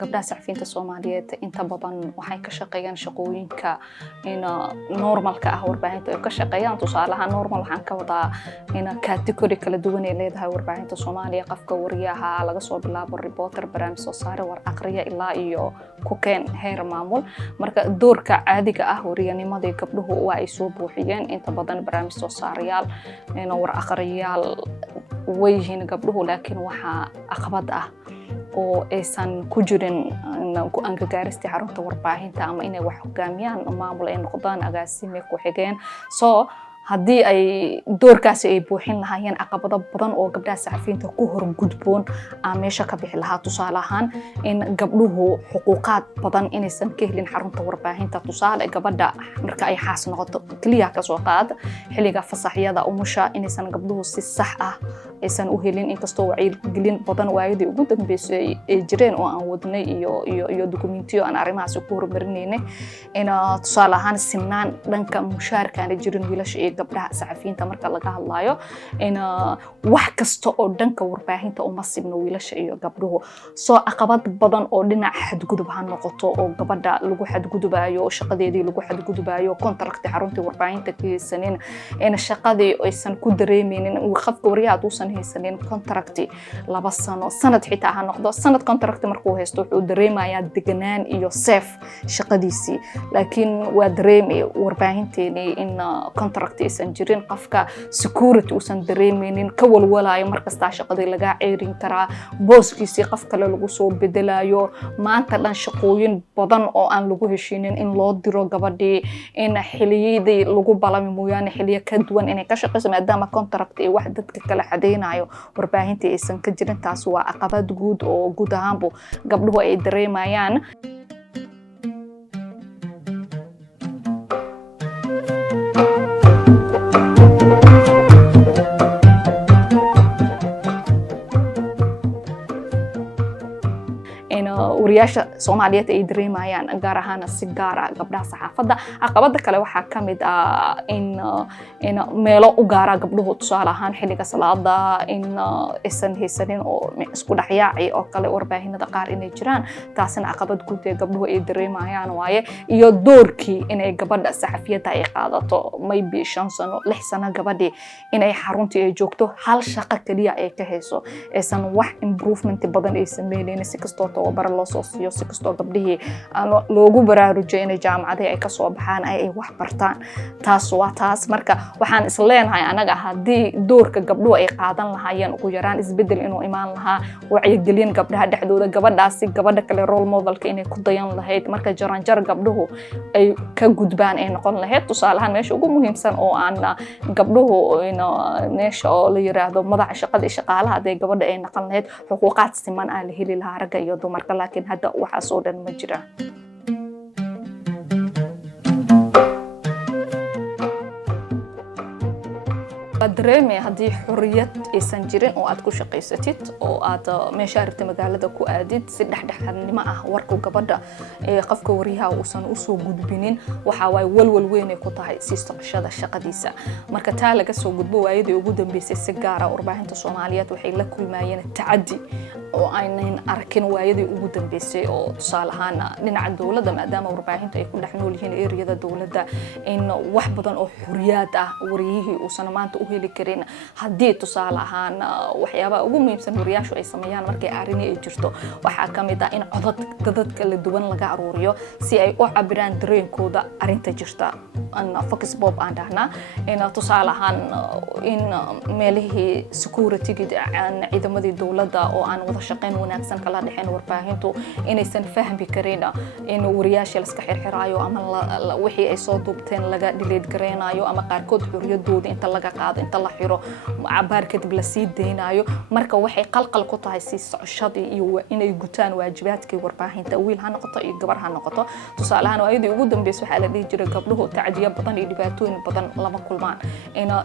gabdhaha saxafiyiinta Soomaaliyeed inta badan waxay ka shaqeeyaan shaqooyinka normalka ah warbaahinta ay ka shaqeeyaan tusaalaha normal waxaan ka wadaa category kala duwan ee leedahay warbaahinta Soomaaliya qofka wariyaha laga soo bilaabo reporter barnaamij soo saare war aqriya ilaa iyo ku keen heer maamul marka doorka caadiga ah wariyanimada gabdhuhu waa ay soo buuxiyeen inta badan barnaamij soo saarayaal war aqriyaal wayhiin gabdhuhu laakiin waxa caqabad ah oo aysan ku jirin go'aan ka gaarista xarunta warbaahinta ama inay wax hogaamiyaan maamul ay noqdaan agaasime ku xigeen soo haddii ay doorkaasi ay buuxin lahaayeen caqabado badan oo gabdhaha saxafiyiinta ku horgudboon meesha ka bixi lahaa tusaale ahaan in gabdhuhu xuquuqaad badan inaysan ka helin xarunta warbaahinta tusaale gabadha marka ay xaas noqoto kaliya ka soo qaad xilliga fasaxyada umusha inaysan gabdhuhu si sax ah aysan u helin inkastoo wacyigelin badan waayadii ugu dambeysay ay jireen oo aan wadnay iyo dokumentiyo aan arrimahaas ku horumarinaynay in tusaale ahaan sinaan dhanka mushaarka aan jirin wiilasha iyo gabdhaha saxafiyiinta marka laga hadlayo in wax kasta oo dhanka warbaahinta uma sibno wiilasha iyo gabdhuhu soo caqabad badan oo dhinac xadgudub ha noqoto oo gabadha lagu xadgudubayo shaqadeedii lagu xadgudubayo contract xarunta warbaahinta ka haysanin in shaqadii aysan ku dareemeynin qofka wariyaha uusan haysanin contract 2 sano sanad xitaa ha noqdo sanad contract markuu haysto wuxuu dareemayaa deganaan iyo safe shaqadiisii laakiin waa dareemay warbaahinteeni in contract aysan jirin qofka security uusan dareemeynin ka walwalayo markasta shaqadii laga ceerin karaa booskiisii qof kale lagu soo bedelayo maanta dhan shaqooyin badan oo aan lagu heshinin in loo diro gabadhii in xiliyadii lagu balami mooyaan xiliyo ka duwan inay ka shaqeyso maadaama contract ay wax dadka kala xadeynayo warbaahinta aysan ka jirin taas waa caqabad guud oo guud ahaanba gabdhuhu ay dareemayaan wariyaasha Soomaaliyeed ay dareemayaan gaar ahaan si gaar ah gabdhaha saxaafadda caqabada kale waxa kamid ah in meelo u gaara gabdhuhu tusaale ahaan xilliga salaada in aysan haysanin oo isku dhaxyaaci oo kale warbaahinada qaar inay jiraan taasina caqabad guud ee gabdhuhu ay dareemayaan waaye iyo doorkii inay gabadha saxafiyada ay qaadato maybe 5 sano 6 sano gabadhi inay xaruntii ay joogto hal shaqo kaliya ay ka hayso aysan wax improvement badan ay sameeyeen si kastoo tababar loo soo siiyo si kastoo gabdhihii loogu baraarujay inay jaamacadaha ay ka soo baxaan ay wax bartaan taas marka waxaan isleenahay anaga hadii doorka gabdhuhu ay qaadan lahaayeen ugu yaraan isbedel inuu imaan lahaa wacyigelin gabdhaha dhexdooda gabadhaasi gabadha kale role modelka inay ku dayan lahayd marka jaranjar gabdhuhu ay ka gudbaan ay noqon lahayd tusaalahan meesha ugu muhiimsan oo aan gabdhuhu meesha oo la yiraahdo madaxa shaqada shaqaalaha ay gabadha ay noqon lahayd xuquuqaad siman aan la heli lahaa ragga iyo dumarka laakiin hadda waxa soo dhan ma jiraan dareemay hadii xuriyad aysan jirin oo aad ku shaqeysatid oo aad meesha rabta magaalada ku aadid si dhaxdhaxnimo ah warku gabadha ee qofka wariyaha uusan u soo gudbinin waxa way walwal weyn ay ku tahay si socoshada shaqadiisa marka taa laga soo gudbo waayadii ugu dambeysay si gaar ah warbaahinta Soomaaliyeed waxay la kulmayeen tacaddi oo aanan arkin waayadii ugu dambeysay oo tusaale ahaan dhinaca dawladda maadaama warbaahinta ay ku dhex nool yihiin eriyada dawladda in wax badan oo xuriyad ah wariyihii uusan maanta u heli karin hadii tusaale ahaan waxyaabaha ugu muhiimsan wariyaashu ay sameeyaan markay arrini ay jirto waxa kamid ah in codad kala duwan laga aruuriyo si ay u cabiraan dareenkooda arinta jirta focus bob aan dhahna in tusaale ahaan in meelihii security-ga ciidamadii dawladda oo aan wada shaqeyn wanaagsan kala dhaxayn warbaahintu inaysan fahmi karin in wariyaasha la iska xirxiraayo ama wixii ay soo duubteen laga delete gareynayo ama qaarkood xuriyadooda inta laga qaado inta la xiro cabaar kadib la sii deynayo marka waxay qalqal ku tahay si socoshadii iyo inay gutaan waajibaadkii warbaahinta wiil ha noqoto iyo gabar ha noqoto tusaale ahaan waayadii ugu dambeysay waxa la dhigi jiray gabdhuhu tacdiya badan iyo dhibaatooyin badan lama kulmaan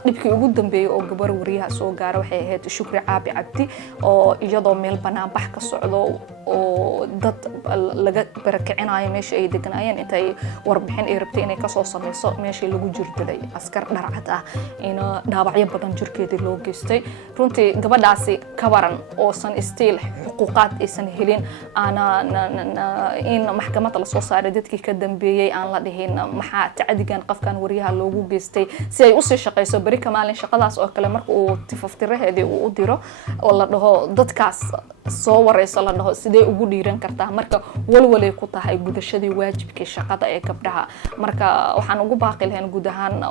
dhibkii ugu dambeeyay oo gabar wariyaha soo gaara waxay ahayd Shukri Caabi Cabdi oo iyadoo meel banaanbax ka socdo oo dad laga barakicinayo meesha ay deganaayeen intay warbixin ay rabtay inay kasoo samayso meeshii lagu jirdilay askar dharcad ah in dhaawacyo badan jirkeedii loo geystay runtii gabadhaasi ka waran oosan stiil xuquuqaad aysan helin in maxkamadda la soo saaray dadkii ka dambeeyay aan la dhihin maxaa tacadigan qofkan wariyaha loogu geystay si ay u sii shaqeyso bari ka maalin shaqadaas oo kale marka uu tifaftiraheedii uu u diro oo la dhaho dadkaas soo wareyso la dhaho sidee ugu dhiiran kartaa marka walwalay ku tahay gudashadii waajibkii shaqada ee gabdhaha marka waxaan ugu baaqi lahayn guud ahaan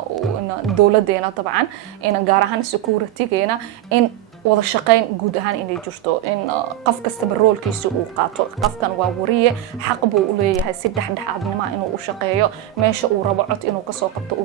dowladeena dabcan in gaar ahaan securitygeena in wada shaqeyn guud ahaan inay jirto in qof kasta roolkiisa uu qaato qofkan waa wariye xaq buu u leeyahay si dhexdhexaadnimo inuu u shaqeeyo meesha uu rabo cod inuu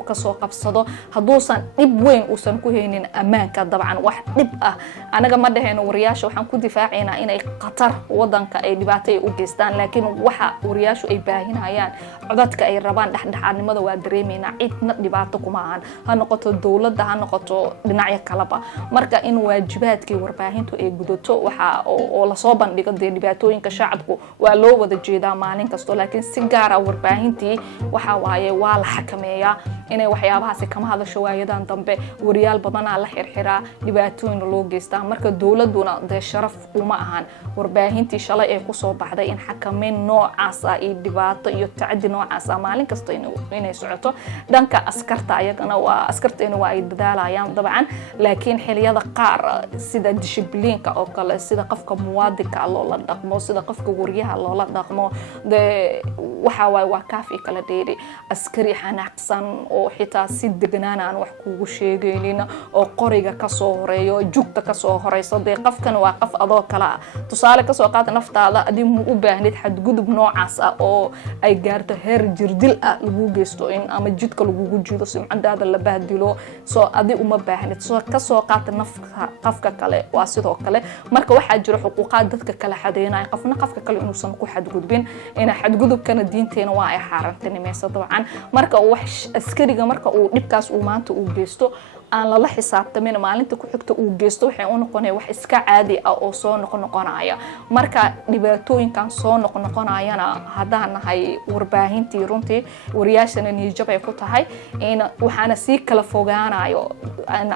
ka soo qabsado haduusan dib weyn uusan ku haynin amaanka dabcan wax dib ah anaga ma dhahayno wariyaasha waxaan ku difaacaynaa inay qatar wadanka ay dhibaato u geystaan laakiin waxa wariyaashu ay baahinayaan codadka ay rabaan dhexdhexaadnimada waa dareemeynaa cidna dhibaato kuma ahan ha noqoto dowladda ha noqoto dhinacyo kaleba marka in waajibaadkii warbaahintu ay gudato waxa oo la soo bandhigo dhibaatooyinka shacabku waa loo wada jeedaa maalin kasto laakiin si gaar ah warbaahintii waxa waaye waa la xakameeyaa inay waxyaabahaasi kama hadasho waayadan dambe wariyaal badanaa la xirxiraa dhibaatooyin loo geystaa marka dowladuna dee sharaf uma ahan warbaahintii shalay ee kusoo baxday in xakameyn noocaas ah iyo dhibaato iyo tacadi noocaas ah maalin kasta inay socoto dhanka askarta ayagana waa askarteena waa ay dadaalayaan dabcan laakiin xiliyada qaar sida dishibliinka oo kale sida qofka muwaadinka loola dhaqmo sida qofka wariyaha loola dhaqmo waxa waa kaafi kala dheeri askari xanaaqsan oo xitaa si deganaan aan wax kugu sheegaynin oo qoriga ka soo horeeyo jugta ka soo horeyso qofkan waa qof adoo kala tusaale ka soo qaad naftaada adii mu u baahnid xadgudub noocaas ah oo ay gaarto heer jirdil ah lagu geysto in ama jidka lagu jiido simcadaada la bahdilo soo adii uma baahnid soo ka soo qaad qofka kale waa sidoo kale marka waxa jiro xuquuqaad dadka kala xadeynay qofka kale inuusan ku xadgudbin ina xadgudubkana diinteena waa ay xaaraantinimayso dabcan marka wax askariga marka uu dhibkaas uu maanta uu geysto aan la xisaabtamin maalinta ku xigta uu geysto waxay u noqonay wax iska caadi ah oo soo noqonaya marka dhibaatooyinkan soo noqonayana hadaan nahay warbaahintii runtii wariyaashana niyajab ay ku tahay in waxaana si kala fogaanayo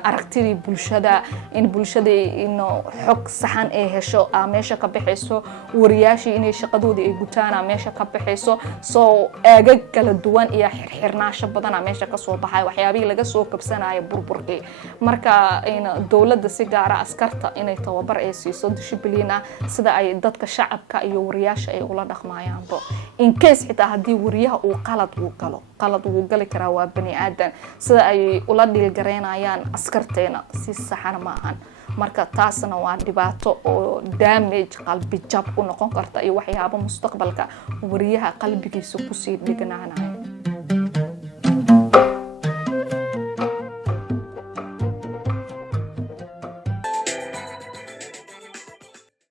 aragtidii bulshada in bulshada in xog saxan ay hesho meesha ka bixayso wariyaashii inay shaqadoodii ay gutaan meesha ka bixayso soo aagag kala duwan iyo xirxirnaasho badan meesha ka soo baxay waxyaabihii laga soo kabsanayo burbur marka in dowladda si gaar ah askarta inay tababar ay siiso dishibliin ah sida ay dadka shacabka iyo wariyaasha ay ula dhaqmayaanba in case xitaa hadii wariyaha uu qalad uu gali karaa waa bani aadan sida ay ula dhilgareynayaan askarteena si saxan ma ahan marka taasna waa dhibaato oo damage qalbi jab u noqon karta iyo waxyaabo mustaqbalka wariyaha qalbigiisa ku sii dhiganaanaya